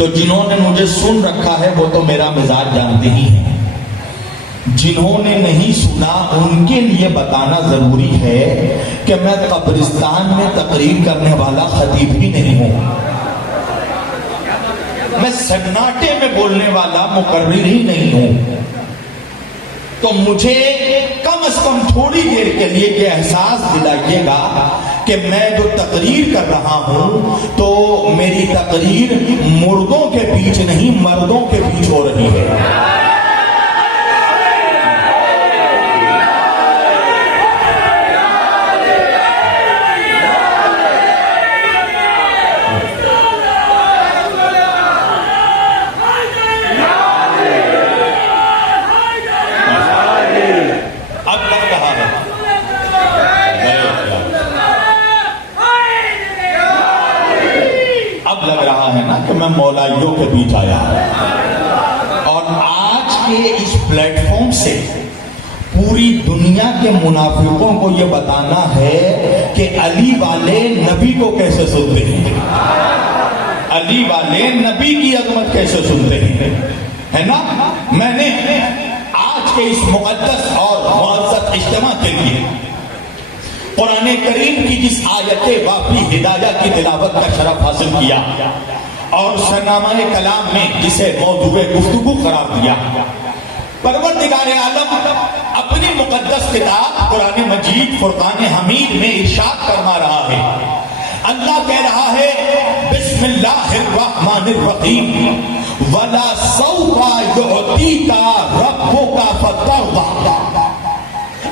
تو جنہوں نے مجھے سن رکھا ہے وہ تو میرا مزاج جانتے ہی ہیں، جنہوں نے نہیں سنا ان کے لیے بتانا ضروری ہے کہ میں قبرستان میں تقریر کرنے والا خطیب ہی نہیں ہوں، میں سناٹے میں بولنے والا مقرر ہی نہیں ہوں۔ تو مجھے کم از کم تھوڑی دیر کے لیے یہ احساس دلائیے گا کہ میں جو تقریر کر رہا ہوں تو میری تقریر مردوں کے بیچ نہیں مردوں کے بیچ ہو رہی ہے۔ میں مولائیوں کے بیچ آیا اور آج کے اس پلیٹ فارم سے پوری دنیا کے منافقوں کو یہ بتانا ہے کہ علی والے نبی کو کیسے سنتے ہیں، علی والے نبی کی عظمت کیسے سنتے ہیں، ہے نا۔ میں نے آج کے اس مقدس اور معزز اجتماع کے لیے قرآن کریم کی جس آیت واقعی ہدایہ کی تلاوت کا شرف حاصل کیا اور سرنامہ کلام میں جسے موضوع گفتگو قرار دیا، پروردگار عالم اپنی مقدس کتاب قرآن مجید فرقان حمید میں ارشاد فرما رہا ہے۔ اللہ کہہ رہا ہے بسم اللہ الرحمن الرحیم وَلَسَوْفَ يُعْطِيكَ رَبُّكَ فَتَرْضَىٰ۔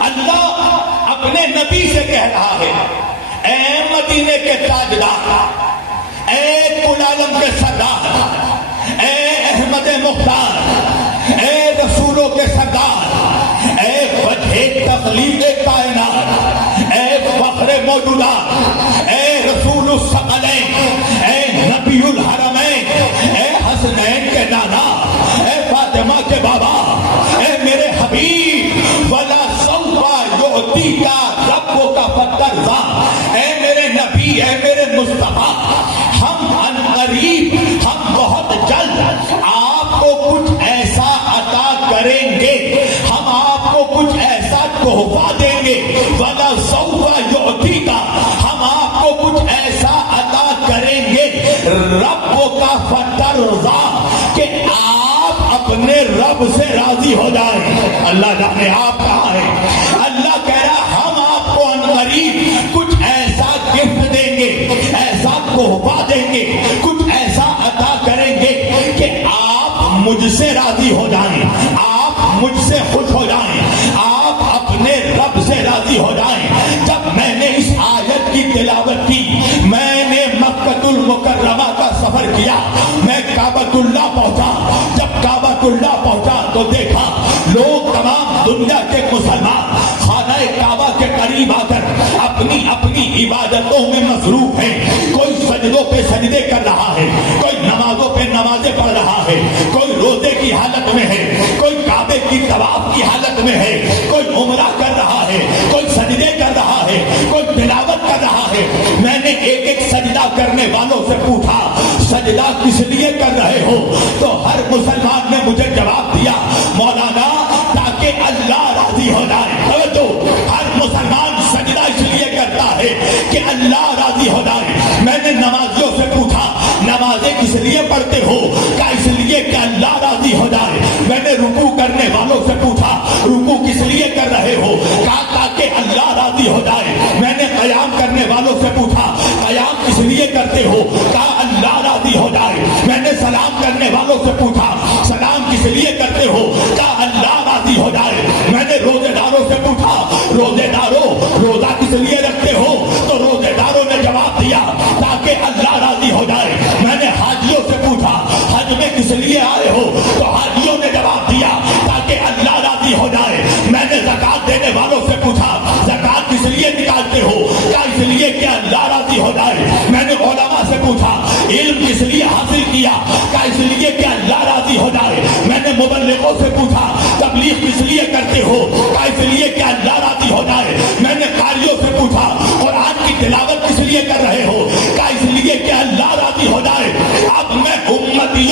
اللہ اپنے نبی سے کہہ رہا ہے اے مدینے کے تاجدار، اے کل عالم کے سردار، اے احمد مختار، اے رسولوں کے سردار، اے وجہ تخلیق کائنات، اے فخر موجودات، اے رسول الثقلین، اے نبی الحرمین، اے حسنین کے نانا، اے فاطمہ کے بابا، اے میرے حبیب ولا سوف یعطیک ربک فترضیٰ، اے میرے نبی، اے میرے مصطفیٰ، ہم بہت جلد آپ کو کچھ ایسا عطا کریں گے، ہم آپ کو کچھ ایسا تحفہ دیں گے، وَلَسَوْفَ يُعْطِيكَ، ہم آپ کو کچھ ایسا عطا کریں گے رَبُّكَ فَتَرْضَىٰ، کہ آپ اپنے رب سے راضی ہو جائیں۔ اللہ جانے آپ کہاں ہیں۔ اللہ کہہ رہا ہم آپ کو عنقریب کچھ ایسا گفٹ دیں گے، ایسا تحفہ دیں گے، کچھ ایسا عطا کریں گے کہ آپ مجھ سے راضی ہو جائیں، آپ مجھ سے خوش ہو جائیں، آپ اپنے رب سے راضی ہو جائیں۔ جب میں نے اس آیت کی تلاوت کی، میں نے مکہ المکرمہ کا سفر کیا، میں کعبۃ اللہ پہنچا۔ جب کعبۃ اللہ پہنچا تو دیکھا لوگ تمام دنیا کے مسلمان خانہ کعبہ کے قریب آ کر اپنی اپنی عبادتوں میں مصروف ہیں۔ کوئی سجدوں پہ سجدے کر رہا ہے، کوئی نمازوں پہ نمازیں پڑھ رہا ہے، کوئی روزے کی حالت میں ہے، کوئی کعبے کی طواف کی حالت میں ہے، کوئی عمرہ کر رہا ہے، کوئی سجدے کر رہا ہے، کوئی تلاوت کر رہا ہے۔ میں نے ایک ایک سجدہ کرنے والوں سے پوچھا سجدہ کس لیے کر رہے ہو؟ تو ہر مسلمان نے مجھے جواب دیا مولانا تاکہ اللہ راضی ہو جائے۔ تو ہر مسلمان سجدہ اس لیے کرتا ہے کہ اللہ راضی ہو جائے۔ میں نے نمازیوں سے پوچھا نمازیں کس لیے پڑھتے ہو؟ کیا اس لیے کہ اللہ راضی ہو جائے۔ میں نے رکوع کرنے والوں سے پوچھا رکوع کس لیے کر رہے ہو؟ کہا تاکہ اللہ راضی ہو جائے۔ میں نے قیام کرنے والوں سے پوچھا قیام کس لیے کرتے ہو؟ کہا اللہ راضی ہو جائے۔ میں نے سلام کرنے والوں سے پوچھا سلام کس لیے کرتے ہو؟ کہا اللہ راضی ہو جائے۔ میں نے روزے داروں سے پوچھا روزے داروں روزہ کس لیے رکھتے ہو؟ تو روزے داروں نے جواب دیا تاکہ اللہ راضی ہو جائے۔ میں نے حاجیوں سے پوچھا حج میں کس لیے آئے ہو؟ تو حاجیوں نے جواب دیا تاکہ اللہ راضی ہو جائے۔ میں نے زکات دینے والوں سے پوچھا زکات کس لیے نکالتے ہو؟ کیا اس لیے کہ اللہ راضی ہو جائے۔ میں نے علماء سے پوچھا علم کس لیے حاصل کیا؟ کیا اس لیے کہ اللہ راضی ہو جائے۔ میں نے مبلغوں سے پوچھا تبلیغ کس لیے کرتے ہو؟ کیا اس لیے کہ اللہ راضی ہو جائے۔ میں نے قاریوں سے پوچھا قرآن کی تلاوت کس لیے کر رہے ہو؟ کیا اس لیے کہ اللہ راضی ہو جائے۔ اب میں امتی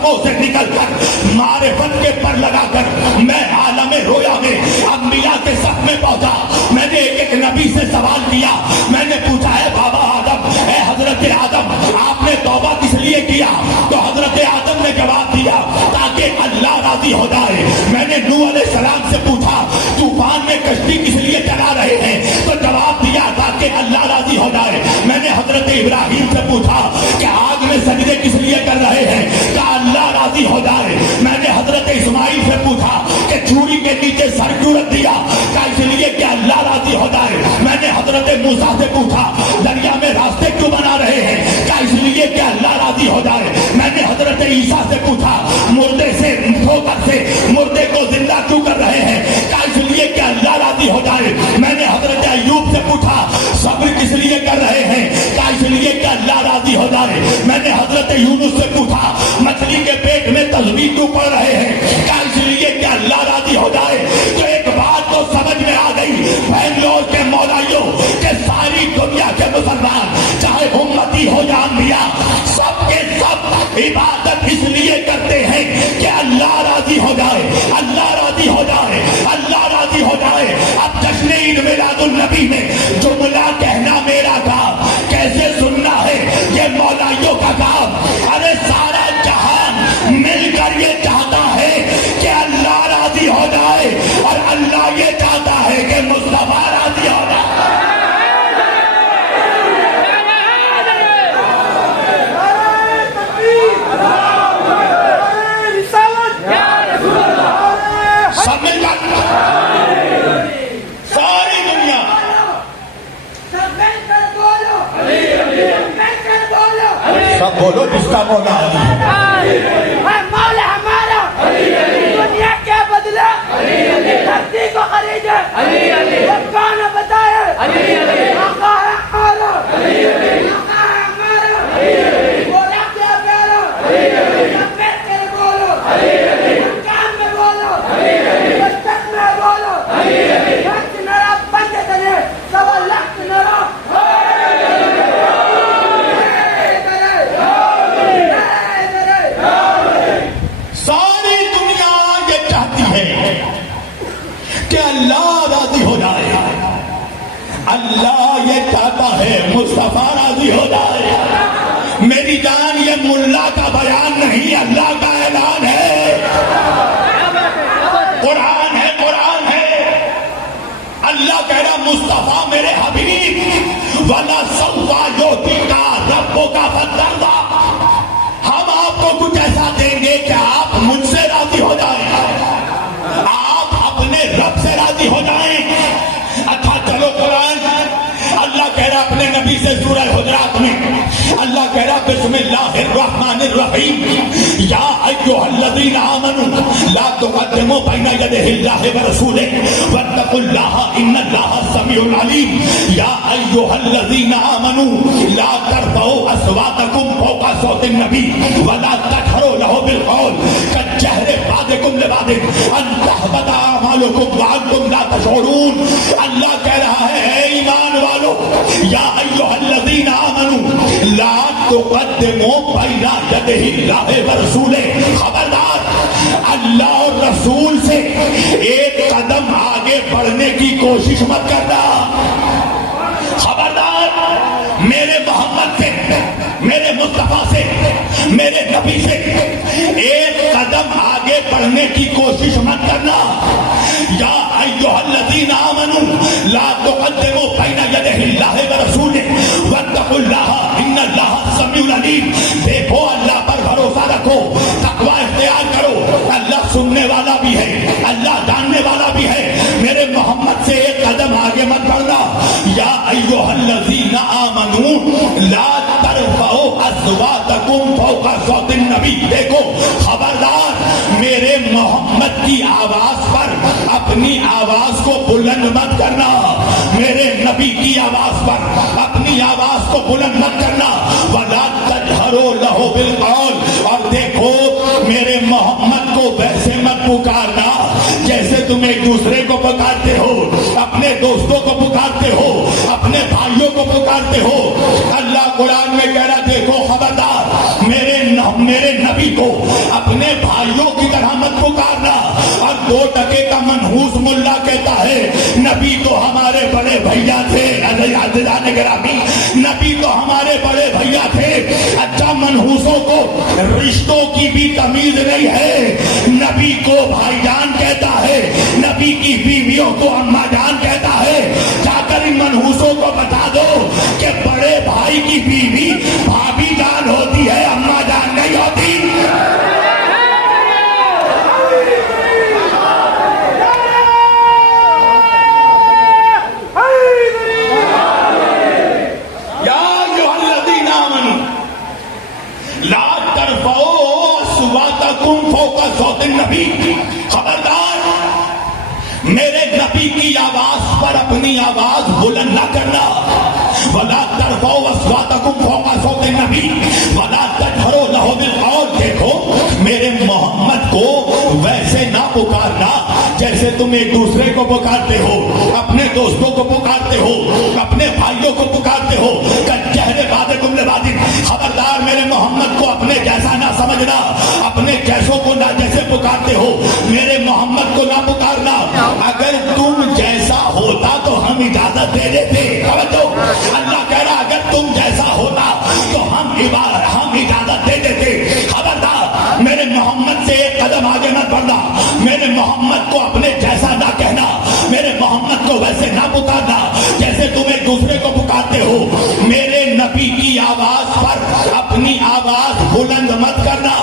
शबों से निकल कर मारिफत के पर लगा कर मैं आलम रोया में अंबिया के सफ में पहुंचा। मैंने एक एक नबी से सवाल किया। मैंने पूछा है बाबा आदम, ए हजरत आदम, आपने तौबा किस लिए किया? तो हजरत आदम ने जवाब दिया ताकि अल्लाह राजी हो जाए। मैंने नूह अलैहिस्सलाम से पूछा तूफान में कश्ती किस लिए चला रहे हैं? तो जवाब दिया ताकि अल्लाह राजी हो जाए। मैंने हजरत इब्राहिम से पूछा कि आग में सजदे किस लिए कर रहे हैं? कि अल्लाह राजी हो जाए। मैंने हजरत इस्माइल से पूछा कि छुरी के नीचे सर क्यों रख दिया? क्या इसलिए कि अल्लाह राजी हो जाए। मैंने हजरत मूसा से पूछा दरिया में रास्ते क्यों बना रहे हैं? क्या इसलिए कि अल्लाह राजी हो जाए। मैंने हजरत ईसा से पूछा मुर्दे से ठोकर से मुर्दे को जिंदा क्यों कर रहे हैं? क्या इसलिए कि अल्लाह राजी हो जाए। मैंने हजरत अय्यूब से पूछा सब्र किस लिए कर रहे हैं? क्या इसलिए कि अल्लाह राजी हो जाए। मैंने हजरत यूनुस से पूछा मछली के पेट में तस्बीह क्यों पढ़ रहे हैं? क्या इसलिए कि अल्लाह राजी हो जाए। तो एक बात तो समझ में आ गई बैंगलोर के मौलाइयों के सारी दुनिया के मुसलमान चाहे उम्मती हो या अंबिया सबके सब इबादत इसलिए करते हैं कि अल्लाह राजी हो जाए, अल्लाह राजी हो जाए, अल्लाह राजी हो जाए। अब जश्न ईद मिलादुन नबी में जुमला कहना मेरा काम, कैसे सुनना है ये मौलाइयों का काम। अरे सारा जहान मिलकर ये चाहता है कि अल्लाह राजी हो जाए और अल्लाह ये चाहता है कि मुस्तफा राजी हो जाए। सब मिलकर सारी दुनिया सब बोलो जिसका मौला मौला हमारा दुनिया क्या बदला धरती को खरीदे कौन बताए आका है हमारा आका है हमारा बोला क्या प्यारा लंबे के बोलो काम में बोलो बचत में बोलो लख नरा पंच करे सवा लख नरा सारी दुनिया ये चाहती है कि अल्लाह राजी हो जाए। अल्लाह ये चाहता है मुस्तफा राजी हो जाए। मेरी जान ये मुल्ला का बयान नहीं, अल्लाह का ऐलान है। कुरान है, कुरान है। अल्लाह कह रहा मुस्तफा मेरे हबीब वला सौफा युतीका रब्बुका फतरदा, हम आपको कुछ ऐसा देंगे कि आप मुझसे राजी हो जाएं, आप अपने रब से राजी हो जाएं। अच्छा चलो कुरान अल्लाह कह रहा अपने नबी से सूरह हुजरात में अल्लाह कह रहा बिस्मिल्लाहिर्रहमानिर्रहीम या अय्युहल्लज़ीना आमनू ला तुक़द्दिमू बैना यदैहिल्लाहि व रसूलिही वत्तक़ुल्लाहा इन्नल्लाहा समीउन अलीम या अय्युहल्लज़ीना आमनू ला तर्फ़ऊ अस्वातकुम फ़ौक़ा सौतिन नबी व ला तजहरू लहू बिल क़ौल कज्जहरि बादिकुम लिबादिन अन तहबता अमालुकुम व अंतुम ला तशऊरून। अल्लाह कह रहा है ईमान वालों या अय्युहल्लज़ीना आमनू ला तुक़द्दिमू बैना यदैहिल्लाहि व रसूलिही, खबरदार अल्लाह और रसूल से एक कदम आगे बढ़ने की कोशिश मत करना। खबरदार मेरे मोहम्मद से, मेरे मुस्तफा से, मेरे नबी से एक कदम आगे बढ़ने की कोशिश मत करना। या अय्युहल्लज़ीना आमनू ला तुक़द्दिमू बैना यदैहिल्लाहि व रसूलिही वत्तक़ुल्लाहा इन्नल्लाहा समीउन अलीम। देखो अल्लाह पर भरोसा रखो, तक़वा इख्तियार करो। अल्लाह सुनने वाला भी है, अल्लाह जानने वाला भी है। मेरे मोहम्मद से एक कदम आगे मत बढ़ना। या अय्युहल्लज़ीना आमनू ला तरफ़ऊ अस्वातकुम फ़ौक़ा सौतिन नबी। देखो खबरदार मेरे मोहम्मद की आवाज पर अपनी आवाज को बुलंद मत करना। मेरे नबी की आवाज पर अपनी आवाज को बुलंद मत करना। वला तजहरू लहू बिल क़ौल, और देखो मेरे मोहम्मद को वैसे मत पुकारना जैसे तुम एक दूसरे को पुकारते हो, अपने दोस्तों को पुकारते हो, अपने भाइयों को पुकारते हो। अल्लाह कुरान में कह रहा देखो खबरदार मेरे नबी को 2 टके का मनहूस मुल्ला कहता है नबी तो हमारे बड़े भैया थे। अज़ीज़ान गिरामी, नबी तो हमारे बड़े भैया थे। अच्छा, मनहूसों को रिश्तों की भी तमीज नहीं है, नबी को भाईजान कहता है, नबी की बीवियों को अम्मा जान कहता है। जाकर इन मनहूसों को बता दो कि बड़े भाई की बीवी भाभी जान होती है, अम्मा जान नहीं होती। नबी, खबरदार मेरे नबी की आवाज पर अपनी आवाज बुलंद न करना। वला तरफाओ अस्वातकुम फौका सौतिन नबी वला तजहरो लहु बिलकौल। देखो, मेरे मोहम्मद को वैसे ना पुकारना जैसे तुम एक दूसरे को पुकारते हो, अपने दोस्तों को पुकारते हो, अपने भाइयों को पुकारते हो। चेहरे बादे कुमले बादी। खबरदार मेरे मोहम्मद को अपने जैसा ना समझना, अपने जैसों को ना जैसे पुकारते हो मेरे मोहम्मद को ना पुकारना। अगर तुम जैसा होता तो हम इजाजत दे देते। अल्लाह कह रहा अगर तुम जैसा होता तो हम इजाजत दे देते। खबरदार मेरे मोहम्मद से एक कदम आगे मत बढ़ना, मेरे मोहम्मद को अपने जैसा ना कहना, मेरे मोहम्मद को वैसे ना पुकारना जैसे तुम एक दूसरे को पुकारते हो। मेरे नबी की आवाज पर अपनी आवाज बुलंद मत करना।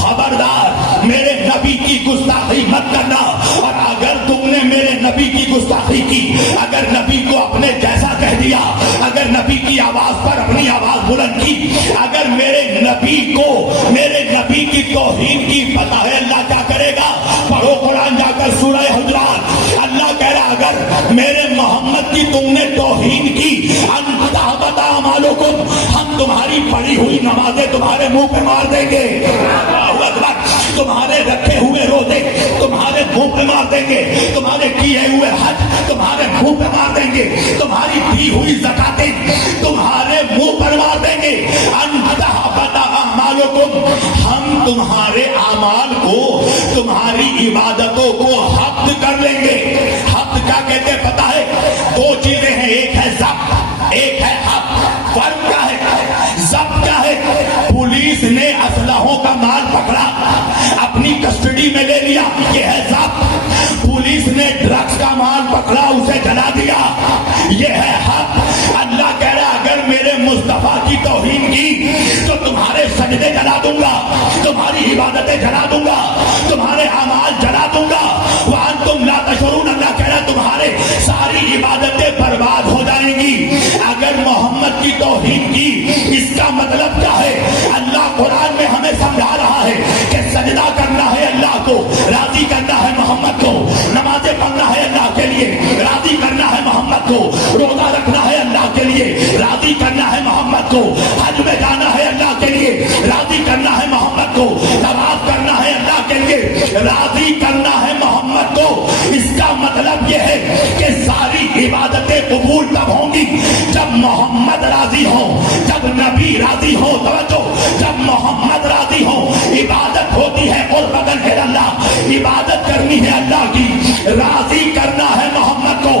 खबरदार मेरे नबी की गुस्ताखी मत करना। और अगर तुमने मेरे नबी की गुस्ताखी की, अगर नबी को अपने जैसा कह दिया, अगर नबी की आवाज पर अपनी आवाज बुलंद की, अगर मेरे नबी को मेरे नबी की तौहीन की, पता है अल्लाह क्या करेगा? पढ़ो कुरान जाकर सूरह हुजरात। अल्लाह कह रहा अगर मेरे मोहम्मद की तुमने तौहीन की, हम तुम्हारी पढ़ी हुई नमाजें तुम्हारे मुंह पे मार देंगे, तुम्हारे रखे हुए रोजे तुम्हारे मुंह पे मार देंगे, तुम्हारे किए हुए हज तुम्हारे मुंह पे मार देंगे, तुम्हारी दी हुई ज़कातें तुम्हारे मुंह पर मार देंगे। हम तुम्हारे आमाल को, तुम्हारी इबादतों को हफ्त कर लेंगे। हफ्त क्या कहते हैं पता है? 2 चीजें हैं, एक है ज़ब्त, एक है हफ्त। फर्क क्या है? ज़ब्त क्या है? पुलिस ने असलहों का माल पकड़ा, अपनी कस्टडी में ले लिया, ये है ज़ब्त। पुलिस ने ड्रग्स का माल पकड़ा, उसे जला दिया, ये है हफ्त। अल्लाह कह रहा अगर मेरे मुस्तफा की तौहीन की तो तुम्हारे सजदे जला दूंगा, तुम्हारी इबादतें जला दूंगा, तुम्हारे अमाल जला दूंगा। वहां तुम ला तशउरून, अल्लाह कह रहा तुम्हारे सारी इबादतें बर्बाद हो जाएंगी अगर मोहम्मद की तौहीन की। इसका मतलब क्या है? अल्लाह कुरान में हमें समझा रहा है कि सजदा करना है अल्लाह को, राजी करना है मोहम्मद को, नमाजें पढ़ना है अल्लाह के लिए, राजी करना है मोहम्मद को, रोजा रखना है अल्लाह के लिए, राजी करना है मोहम्मद को, हज में जाना है अल्लाह के लिए, राजी करना है मोहम्मद को, तवाफ करना है अल्लाह के लिए, राजी करना है मोहम्मद को। इसका मतलब यह है कि सारी इबादतें कबूल तब होंगी जब मोहम्मद राजी हो, जब नबी राजी हो। तवज्जो, जब मोहम्मद राजी हो। इबादत होती है कुर्बतन अल्लाह, इबादत करनी है अल्लाह की, राजी करना है मोहम्मद को।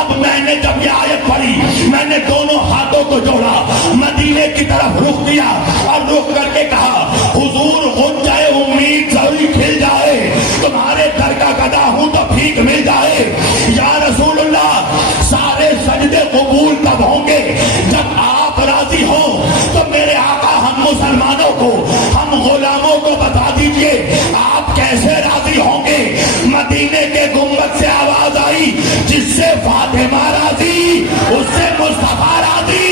अब मैंने जब ये आयत पढ़ी, मैंने दोनों हाथों को जोड़ा, मदीने की तरफ रुख किया और रुख करके कहा हुजूर हो जाए, उम्मीद जरूर खिल जाए, तुम्हारे दर का गदा हूं तो भीख मिल जाए। या रसूलुल्लाह, सारे सजदे कबूल तब होंगे जब आप राजी हो। तो मेरे आका हम मुसलमानों को, हम गुलामों को बता दीजिए आप कैसे राजी होंगे? मदीने के गुंबद से आवाज आई, जिससे फातिमा राजी उससे मुस्तफा राजी।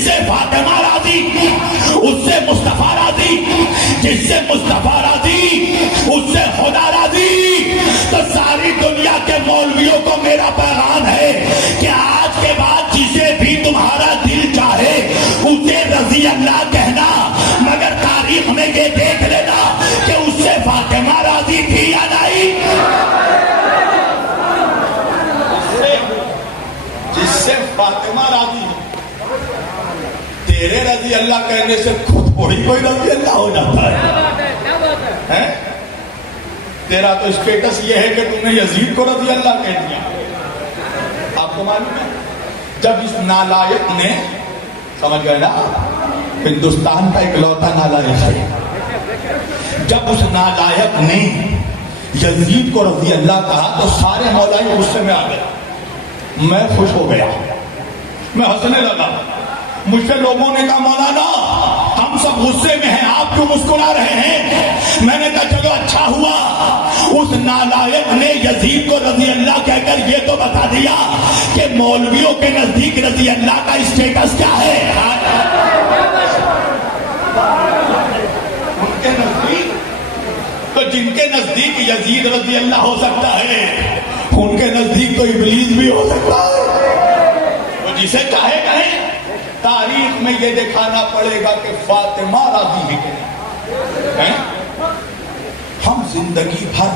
جس سے فاطمہ راضی اس سے مصطفیٰ راضی، جس سے مصطفیٰ راضی اس سے خدا راضی۔ تو ساری دنیا کے مولویوں کو میرا پیغام ہے کہ آج کے بعد جسے بھی تمہارا دل چاہے اسے رضی اللہ کہنا، مگر تاریخ میں یہ دیکھ لینا کہ اس سے فاطمہ راضی تھی یا نہیں۔ جس سے فاطمہ راضی ہے، تیرے رضی اللہ کہنے سے خود تھوڑی کوئی رضی اللہ ہو جاتا ہے۔ تیرا تو اسٹیٹس یہ ہے کہ تم نے یزید کو رضی اللہ کہہ دیا۔ آپ کو معلوم ہے جب اس نالائق نے، سمجھ گئے نا، ہندوستان کا اکلوتا نالائق ہے، جب اس نالائق نے یزید کو رضی اللہ کہا تو سارے مولائی غصے میں آ گئے۔ میں خوش ہو گیا، میں ہنسنے لگا۔ مجھ سے لوگوں نے کہا مولانا ہم سب غصے میں ہیں، آپ کیوں مسکرا رہے ہیں؟ میں نے کہا چلو اچھا ہوا اس نالائق نے یزید کو رضی اللہ کہہ کر یہ تو بتا دیا کہ مولویوں کے نزدیک رضی اللہ کا اسٹیٹس کیا ہے۔ ان کے نزدیک تو جن کے نزدیک یزید رضی اللہ ہو سکتا ہے ان کے نزدیک تو ابلیس بھی ہو سکتا ہے۔ وہ جسے چاہے کہیں، تاریخ میں یہ دکھانا پڑے گا کہ فاطمہ راضی ہے کہ ہم زندگی بھر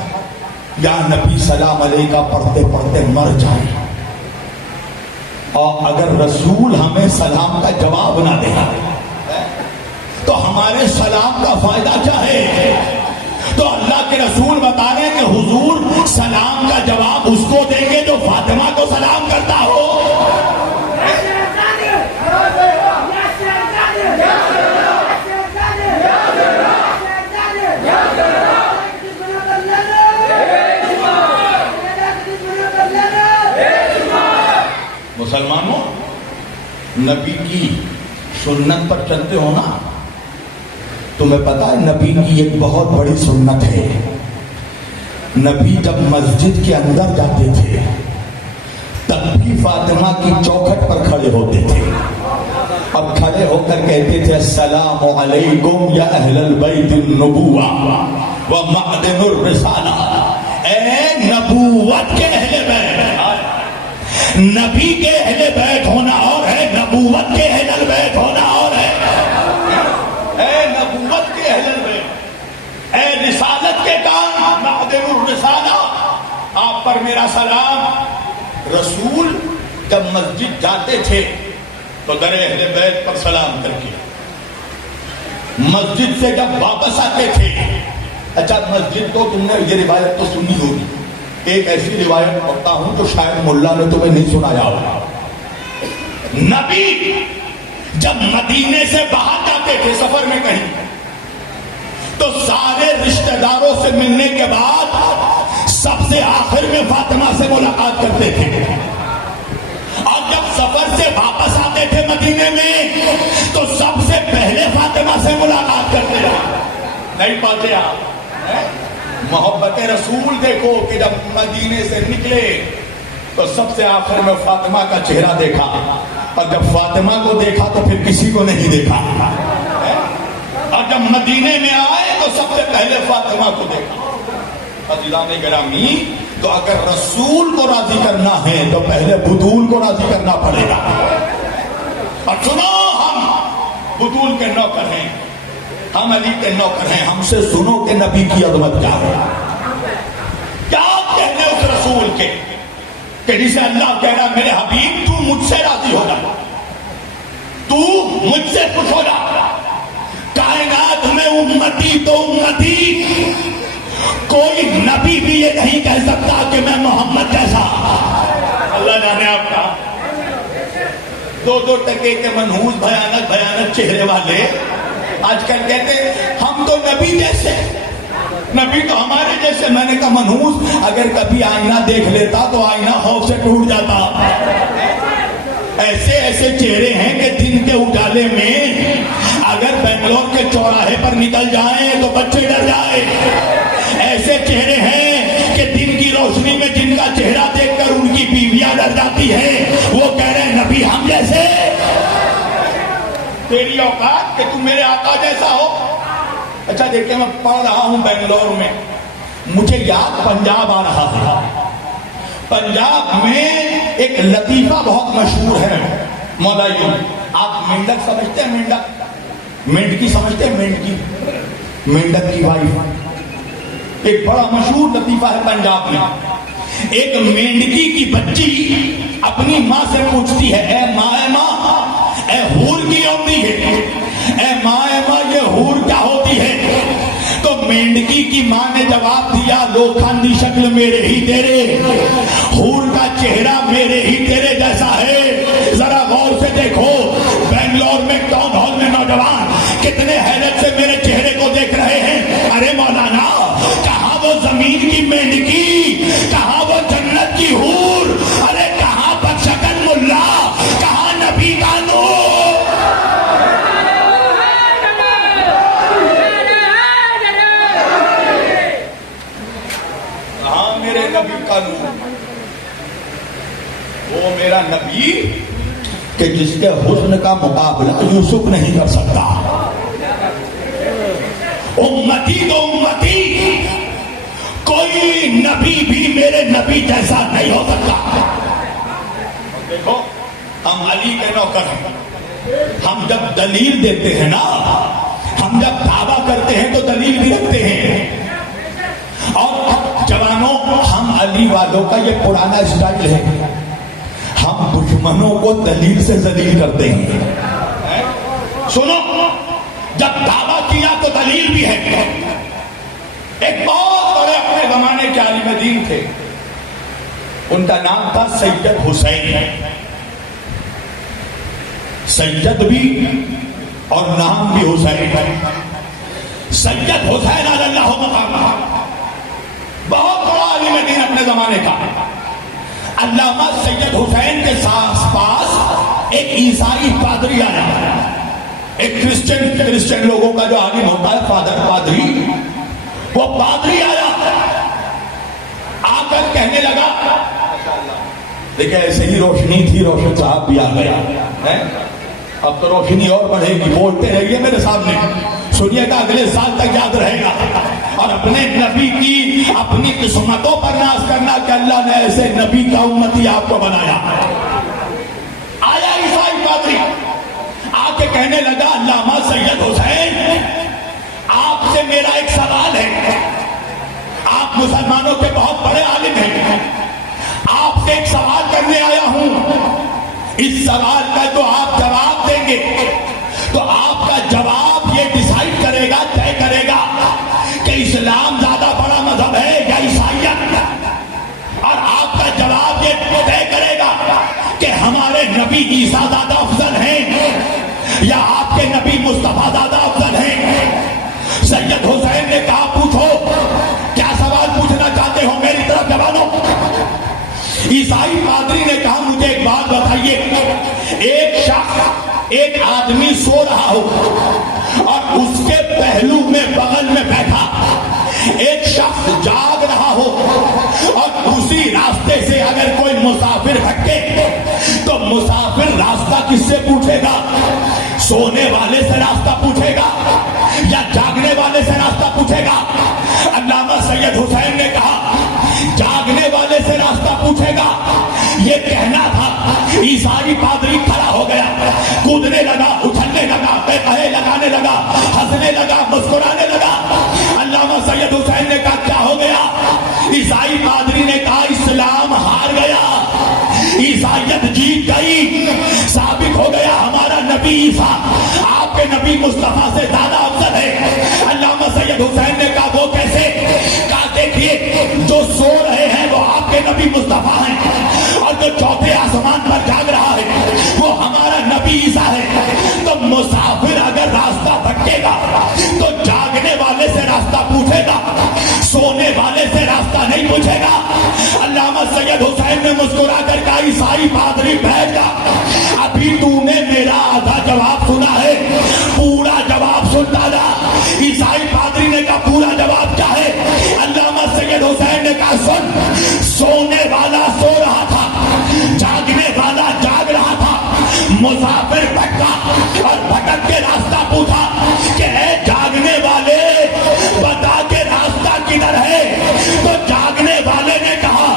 یا نبی سلام علیہ کا پڑھتے پڑھتے مر جائیں، اور اگر رسول ہمیں سلام کا جواب نہ دے تو ہمارے سلام کا فائدہ کیا ہے؟ تو اللہ کے رسول بتا رہے ہیں کہ حضور سلام کا جواب اس کو دیں گے جو فاطمہ کو سلام کرتا ہو۔ مسلمانوں، نبی کی سنت پر چلتے ہو نا، تمہیں پتا ہے نبی کی ایک بہت بڑی سنت ہے۔ نبی جب مسجد کے اندر جاتے تھے تب بھی فاطمہ کی چوکھٹ پر کھڑے ہوتے تھے اور کھڑے ہو کر کہتے تھے السلام علیکم یا اہل البیت النبوہ و معدن الرسالہ، اے نبوت کے اہل بیت۔ نبی کے اہل بیت ہونا اور ہے، نبوت کے اہل بیت ہونا اور ہے۔ اے نبوت کے اہل بیت، اے رسالت کے کام، معدن الرسالہ، آپ پر میرا سلام۔ رسول جب مسجد جاتے تھے تو در اہل بیت پر سلام کر کے، مسجد سے جب واپس آتے تھے، اچھا مسجد تو تم نے یہ روایت تو سنی ہوگی، ایک ایسی روایت پڑھتا ہوں جو شاید ملا نے تمہیں نہیں سنایا ہوگا۔ نبی جب مدینے سے باہر جاتے تھے سفر میں کہیں تو سارے رشتہ داروں سے ملنے کے بعد سب سے آخر میں فاطمہ سے ملاقات کرتے تھے، اور جب سفر سے واپس آتے تھے مدینے میں تو سب سے پہلے فاطمہ سے ملاقات کرتے تھے۔ نہیں پاتے آپ محبت رسول دیکھو کہ جب مدینے سے نکلے تو سب سے آخر میں فاطمہ کا چہرہ دیکھا، اور جب فاطمہ کو دیکھا تو پھر کسی کو نہیں دیکھا، اور جب مدینے میں آئے تو سب سے پہلے فاطمہ کو دیکھا۔ عزیزان گرامی، تو اگر رسول کو راضی کرنا ہے تو پہلے بطول کو راضی کرنا پڑے گا۔ اور سنو، ہم بطول کے نوکر ہیں، ہم علی کے نوکر ہیں، ہم سے سنو کہ نبی کی عظمت کیا ہے، کیا کہنے اس رسول کے کہ جسے اللہ کہہ رہا میرے حبیب تو مجھ سے راضی ہو جا، تو مجھ سے خوش ہو جا۔ کائنات میں امتی تو امتی، کوئی نبی بھی یہ نہیں کہہ سکتا کہ میں محمد جیسا۔ اللہ جانے آپ کا دو ٹکے کے منحوس بھیانک چہرے والے آج کل کہتے ہم تو نبی جیسے، نبی تو ہمارے جیسے۔ میں نے کہا منحوس اگر کبھی آئینہ دیکھ لیتا تو آئینہ خوف سے ٹوٹ جاتا۔ ایسے ایسے چہرے ہیں کہ دن کے اجالے میں اگر بنگلور کے چوراہے پر نکل جائیں تو بچے ڈر جائے۔ ایسے چہرے ہیں کہ دن کی روشنی میں جن کا چہرہ دیکھ کر ان کی بیویاں ڈر جاتی ہیں، وہ کہہ رہے ہیں نبی ہم جیسے۔ تیری اوقات کہ تم میرے آقا جیسا ہو. اچھا دیکھیں میں پڑھ رہا ہوں بنگلور میں, مجھے یاد پنجاب آ رہا ہے. پنجاب میں ایک لطیفہ بہت مشہور ہے مولایوں. آپ مینڈک سمجھتے ہیں؟ مینڈک, مینڈکی سمجھتے ہیں؟ مینڈکی, مینڈک کی وائف. ایک بڑا مشہور لطیفہ ہے پنجاب میں. ایک مینڈکی کی بچی اپنی ماں سے پوچھتی ہے, اے ماں, اے حور کی ہوتی ہے, اے ماں یہ حور کیا ہوتی ہے؟ تو مینڈکی کی ماں نے جواب دیا, لوکھندی شکل میرے ہی تیرے, حور کا چہرہ میرے ہی تیرے جیسا ہے. ذرا غور سے دیکھو بنگلور میں ٹاؤن ہال میں نوجوان کتنے حیرت سے میرے چہرے کو دیکھ رہے ہیں. ارے مولانا, کہاں وہ زمین کی مینڈکی, کہاں وہ جنت کی حور, ارے کہاں بدشکل ملا, کہاں نبی کا نور. کہاں میرے نبی کا نور, وہ میرا نبی کہ جس کے حسن کا مقابلہ یوسف نہیں کر سکتا. امتی تو امتی, کوئی نبی بھی میرے نبی جیسا نہیں ہو سکتا. دیکھو ہم علی کے نوکر ہیں, ہم جب دلیل دیتے ہیں نا, ہم جب دعویٰ کرتے ہیں تو دلیل بھی رکھتے ہیں. اور جوانوں, ہم علی والوں کا یہ پرانا اسٹائل ہے, ہم دشمنوں کو دلیل سے ذلیل کرتے ہیں. سنو, جب دعویٰ کیا تو دلیل بھی ہے. ایک بہت بڑے اپنے زمانے کے عالم دین تھے, ان کا نام تھا سید حسین. سید بھی اور نام بھی حسین. سید حسین علی اللہ مقامہ, بہت بڑا عالم دین اپنے زمانے کا. علامہ سید حسین کے پاس ایک عیسائی پادری آیا, ایک کرسچن لوگوں کا جو عالم ہوتا ہے فادر پادری, وہ پادری آیا, آ کر کہنے لگا, دیکھیں ایسے ہی روشنی تھی, روشن صاحب بھی آ گیا, اب تو روشنی اور بڑھے گی, بولتے رہیے میرے سامنے, سنیے گا, اگلے سال تک یاد رہے گا. اور اپنے نبی کی اپنی قسمتوں پر ناز کرنا کہ اللہ نے ایسے نبی کا امتی آپ کو بنایا. آیا عیسائی پادری, آ کے کہنے لگا, علامہ سید حسین, آپ سے میرا ایک سوال ہے, آپ مسلمانوں کے بہت بڑے عالم ہیں, آپ سے ایک سوال کرنے آیا ہوں. اس سوال کا تو آپ جواب دیں گے تو آپ کا جواب یہ ڈیسائیڈ کرے گا, طے کرے گا کہ اسلام زیادہ بڑا مذہب ہے یا عیسائیت, اور آپ کا جواب یہ طے کرے گا کہ ہمارے نبی عیسیٰ زیادہ افضل ہیں یا آپ کے نبی مصطفیٰ زیادہ افضل ہیں. سید حسین نے کہا, پوچھو کیا سوال پوچھنا چاہتے ہو میری طرف جوانوں. عیسائی پادری نے کہا, مجھے ایک بات بتائیے, ایک شخص, ایک آدمی سو رہا ہو اور اس کے پہلو میں بغل میں بیٹھا ایک شخص جاگ رہا ہو, اور اسی راستے سے اگر کوئی مسافر بھٹکے تو مسافر راستہ کس سے پوچھے گا, سونے والے سے راستہ پوچھے گا یا جاگنے والے سے راستہ پوچھے گا. علامہ سید حسین نے کہا, جاگنے والے سے راستہ پوچھے گا. یہ کہنا تھا, عیسائی پادری کھڑا ہو گیا, کودنے لگا, اچھلنے لگا, کہے لگانے لگا, ہنسنے لگا, مسکرانے لگا. علامہ سید حسین نے کہا, کیا ہو گیا؟ عیسائی پادری نے کہا, اسلام ہار گیا, عیسائیت جیت گئی, ثابت ہو گیا ہمارا نبی عیسیٰ آپ کے نبی مصطفیٰ سے زیادہ افضل ہے. علامہ سید حسین نے کہا, وہ کیسے؟ کہا, دیکھیے جو سو رہے ہیں وہ آپ کے نبی مصطفیٰ ہیں, اور جو چوتھے آسمان پر جاگ رہا ہے وہ ہمارا نبی عیسیٰ ہے. تو مسافر اگر راستہ بھٹکے گا تو جاگنے والے سے راستہ پوچھے گا, سونے والے سے راستہ نہیں پوچھے گا. علامہ سید حسین نے مسکرا کر کہا, عیسائی پادری بیٹھ جا, ابھی تو نے میرا آدھا جواب سنا ہے, پورا جواب سنتا جا. عیسائی پادری نے کہا, پورا جواب کیا ہے؟ علامہ سید حسین نے کہا, سن, سونے والا سو رہا تھا, جاگنے والا جاگ رہا تھا, مسافر بھٹکا اور भटक भटक के रास्ता पूछा कि है जागने वाले, बता के रास्ता किधर है। तो जागने वाले ने कहा,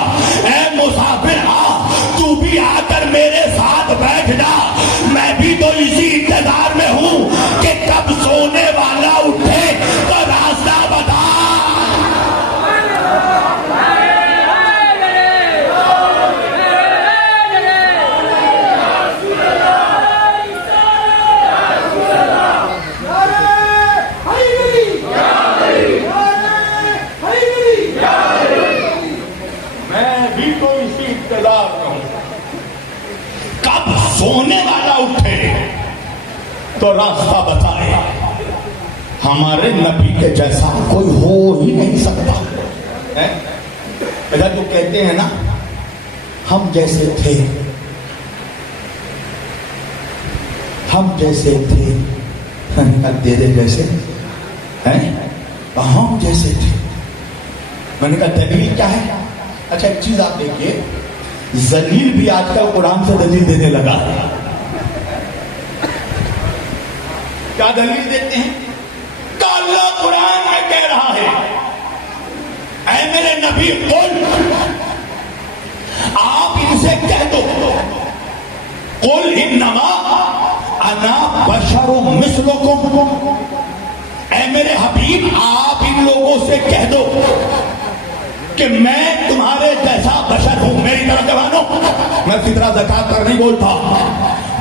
ऐ मुसाफिर आ, तू भी आकर मेरे साथ बैठ जा, मैं भी तो इसी इंतजार में हूं कि कब सोने वाला उठे तो रास्ता बता। कब सोने वाला उठे तो रास्ता बताए। हमारे नबी के जैसा कोई हो ही नहीं सकता है। इधर जो कहते हैं ना, हम जैसे थे, हम जैसे थे, तेरे जैसे हैं, हम जैसे थे। मैंने कहा दलील क्या है? अच्छा एक चीज आप देखिए, जलील भी आजकल कुरान से दलील देने लगा। क्या दलील देते हैं? तो अल्लाह कुरान में कह रहा है, ऐ मेरे नबी कुल, आप इनसे कह दो, कुल इन्नमा अना बशरुम मिस्लुकुम, ऐ मेरे हबीब आप इन लोगों से कह दो कि मैं तुम्हारे जैसा बशर हूं। मेरी तरफ जवानों, मैं फितरा ज़कात पर नहीं बोलता,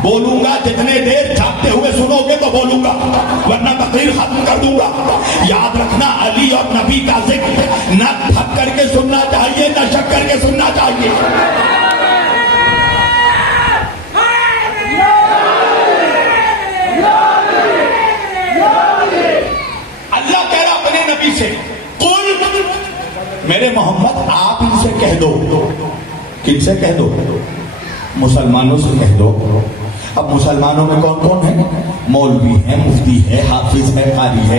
बोलूंगा जितने देर जागते हुए सुनोगे तो बोलूंगा, वरना तकरीर खत्म कर दूंगा। याद रखना, अली और नबी का जिक्र न थक करके सुनना चाहिए, न शक करके सुनना चाहिए। अल्लाह कह रहा अपने नबी से, कुल मेरे मोहम्मद आप इनसे कह दो। किनसे कह दो? मुसलमानों से कह दो। अब मुसलमानों में कौन कौन है? मौलवी है, मुफ्ती है, हाफिज है, कारी है।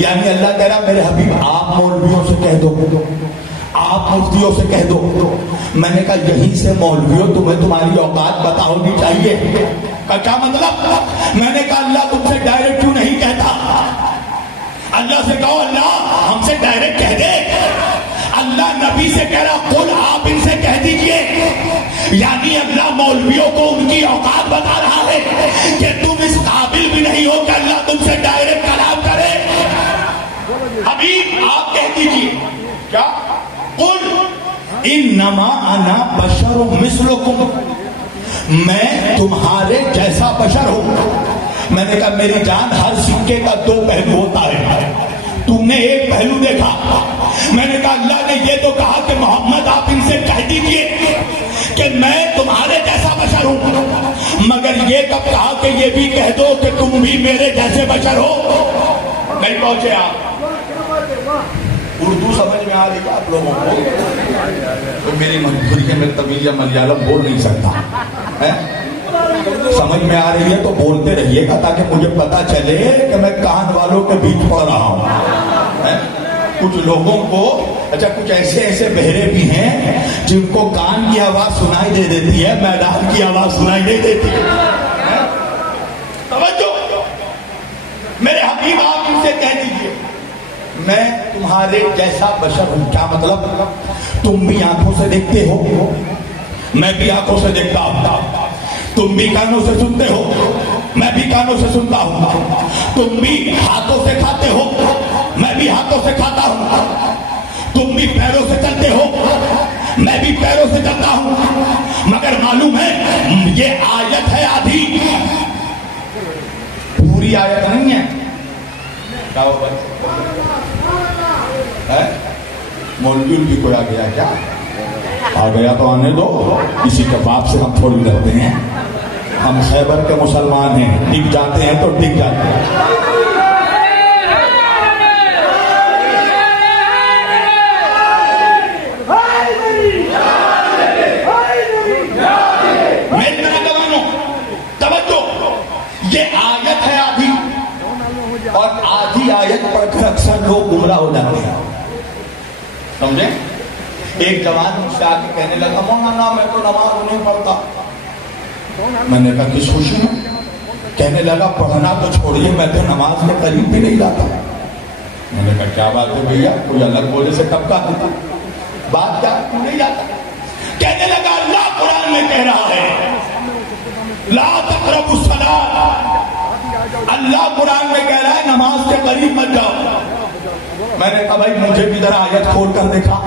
यानी अल्लाह कह रहा मेरे हबीब आप मौलवियों से कह दो, आप मुफ्तियों से कह दो। मैंने कहा यहीं से मौलवियों तुम्हें तुम्हारी औकात पता होनी चाहिए। का क्या मतलब? मैंने कहा अल्लाह तुमसे डायरेक्ट क्यों नहीं कहता? अल्लाह से कहो अल्लाह हमसे डायरेक्ट कह दे। अल्लाह नबी से कह रहा कुल आप इनसे कह दीजिए। यानी अल्लाह मौलवियों को उनकी औकात बता रहा है कि तुम इस काबिल भी नहीं हो कि अल्लाह तुमसे डायरेक्ट कलाम करे। हबीब आप कह दीजिए क्या? कुल इन्नमा अना बशरुम मिस्लुकुम, मैं तुम्हारे जैसा बशर हूं। मैंने कहा मेरी जान, हर सिक्के का दो पहलू होता है, तुमने एक पहलू देखा। मैंने कहा अल्लाह ने ये तो कहा कि मोहम्मद आप इनसे कह दीजिए कि मैं तुम्हारे जैसा बशर हूं, मगर ये कब कहा कि ये भी कह दो कि तुम भी मेरे जैसे बशर हो? नहीं पहुंचे आप। उर्दू समझ में आ रही है आप लोगों को? तो मेरी मजबूरी है, मैं तमिल या मलयालम बोल नहीं सकता है। समझ में आ रही है तो बोलते रहिएगा ताकि मुझे पता चले कि मैं कान वालों के बीच पड़ रहा हूं। कुछ लोगों को, अच्छा कुछ ऐसे ऐसे बहरे भी हैं जिनको कान की आवाज सुनाई दे देती है, मैदान की आवाज सुनाई नहीं देती है। समझो, मेरे हबीब आप इनसे कह दीजिए मैं तुम्हारे जैसा बशर हूं। क्या मतलब? तुम भी आंखों से देखते हो, मैं भी आंखों से देखता हूं। तुम भी कानों से सुनते हो, मैं भी कानों से सुनता हूं। तुम भी हाथों से खाते हो, मैं भी हाथों से खाता हूं। तुम भी पैरों से चलते हो, मैं भी पैरों से चलता हूं। मगर मालूम है ये आयत है आधी, पूरी आयत नहीं है। मौलवी भी कोई आ गया क्या? आ गया तो आने दो, किसी के बाप से हम थोड़ी डरते हैं। हम खैबर के मुसलमान हैं, टिक जाते हैं तो टिक जाते हैं। मेरी तरह जवानों तवज्जो, ये आयत है आधी, और आधी आयत पढ़कर अक्सर लोग गुमराह हो जाते हैं। समझे? एक जवान मुझसे आके कहने लगा मौलाना मैं तो नमाज नहीं पढ़ता। मैंने कहा किस खुशी में? کہنے لگا پڑھنا تو چھوڑیے میں تو نماز کے قریب بھی نہیں لاتا. میں نے کہا کیا بات ہے بھیا, کوئی الگ بولے سے کب کا ہوتا, بات کیا نہیں جاتا. کہنے لگا اللہ قرآن میں کہہ رہا ہے لا تقربوا الصلاۃ, اللہ قرآن میں کہہ رہا ہے نماز کے قریب مت جاؤ. میں نے کہا بھائی مجھے بھی ذرا آیت کھول کر دیکھا.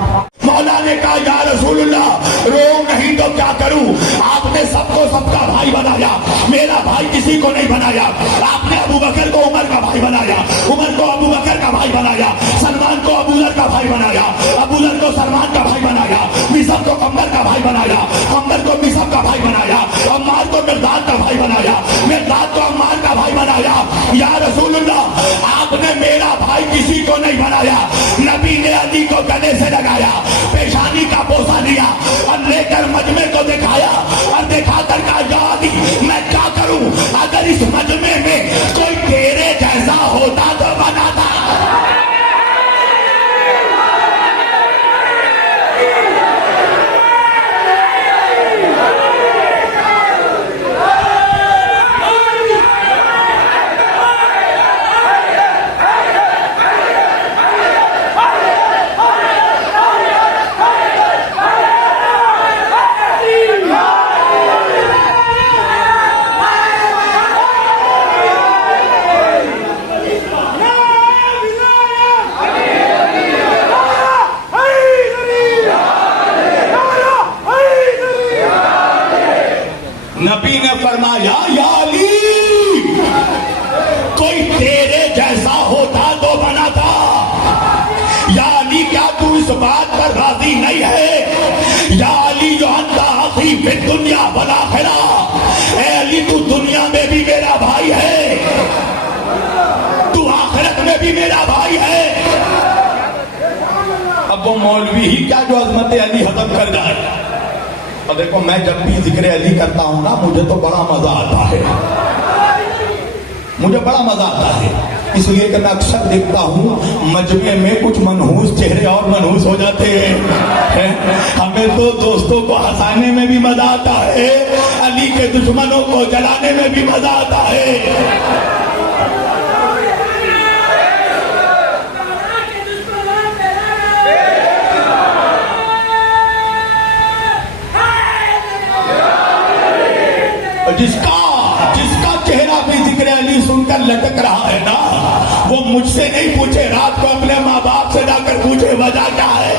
مولا نے کہا یا رسول اللہ رو نہیں تو کیا کروں, آپ نے سب کو سب کا بھائی بنایا, میرا بھائی کسی کو نہیں بنایا. آپ نے ابو بکر کو عمر کا بھائی بنایا, عمر کو ابو بکر کا بھائی بنایا, سلمان کو ابو ذر کا بھائی بنایا, ابو ذر کو سلمان کا بھائی بنایا, مصعب کو عمر کا بھائی بنایا, عمر کو مصعب کا بھائی بنایا, عمار کو مقداد کا بھائی بنایا, مقداد کو عمار کا بھائی بنایا. یا رسول اللہ آپ نے میرا بھائی کسی کو نہیں بنایا. نبی نے علی کو گلے سے لگایا, پیشانی کا بوسہ لیا اور لے کر مجمع کو دکھایا اور دکھا کر کہا یا علی میں کیا کروں, اگر اس مجمع میں کوئی تیرے جیسا ہوتا تو بناتا. نبی نے فرمایا یا علی کوئی تیرے جیسا ہوتا تو بناتا. یا علی کیا تو اس بات پر راضی نہیں ہے, یا علی جو انت اخی فی الدنیا والآخرہ, اے علی تو دنیا میں بھی میرا بھائی ہے, تو آخرت میں بھی میرا بھائی ہے. اب وہ مولوی ہی کیا جو عظمت علی ختم کر جائے. اور دیکھو میں جب بھی ذکر علی کرتا ہوں نا مجھے تو بڑا مزہ آتا ہے, مجھے بڑا مزہ آتا ہے, اس لیے کہ میں اکثر دیکھتا ہوں مجمع میں کچھ منحوس چہرے اور منحوس ہو جاتے ہیں. ہمیں تو دوستوں کو ہنسانے میں بھی مزہ آتا ہے, علی کے دشمنوں کو جلانے میں بھی مزہ آتا ہے. جس کا چہرہ بھی ذکر علی سن کر لٹک رہا ہے نا, وہ مجھ سے نہیں پوچھے, رات کو اپنے ماں باپ سے جا کر پوچھے وجہ کیا ہے.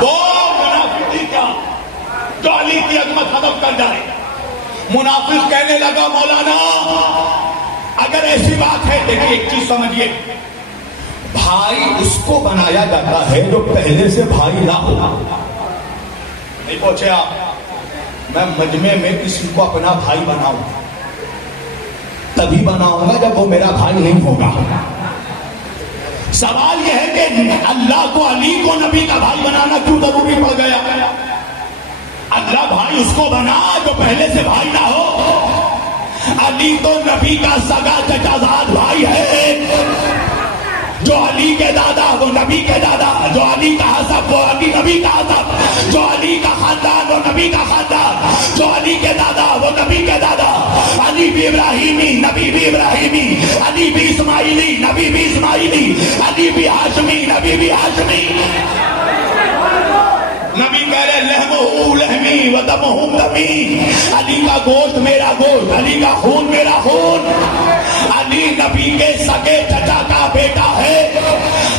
وہ منافقی کیا جو علی کی عظمت ختم کر جائے. منافق کہنے لگا مولانا اگر ایسی بات ہے, دیکھیں ایک چیز سمجھیے, بھائی اس کو بنایا جاتا ہے جو پہلے سے بھائی نہ ہو. نہیں پہنچے آپ, میں مجمع میں کسی کو اپنا بھائی بناؤں تبھی بناؤں گا جب وہ میرا بھائی نہیں ہوگا. سوال یہ ہے کہ اللہ کو علی کو نبی کا بھائی بنانا کیوں ضروری پڑ گیا. اللہ بھائی اس کو بنا جو پہلے سے بھائی نہ ہو. علی تو نبی کا سگا چچازاد بھائی ہے, جو علی کے دادا وہ نبی کے دادا, جو علی کا حسب وہ علی نبی کا حسب, جو علی کا خاندان وہ نبی کا خاندان, جو علی کے دادا وہ نبی کے دادا. علی بھی ابراہیمی نبی بھی ابراہیمی, علی بھی اسماعیلی نبی بھی اسماعیلی, علی بھی ہاشمی نبی بھی ہاشمی. نبی کہہ رہے لحمہ لحمی و دمہ دمی, علی کا گوشت میرا گوشت, علی کا خون میرا خون. علی نبی کے سگے چچا کا بیٹا ہے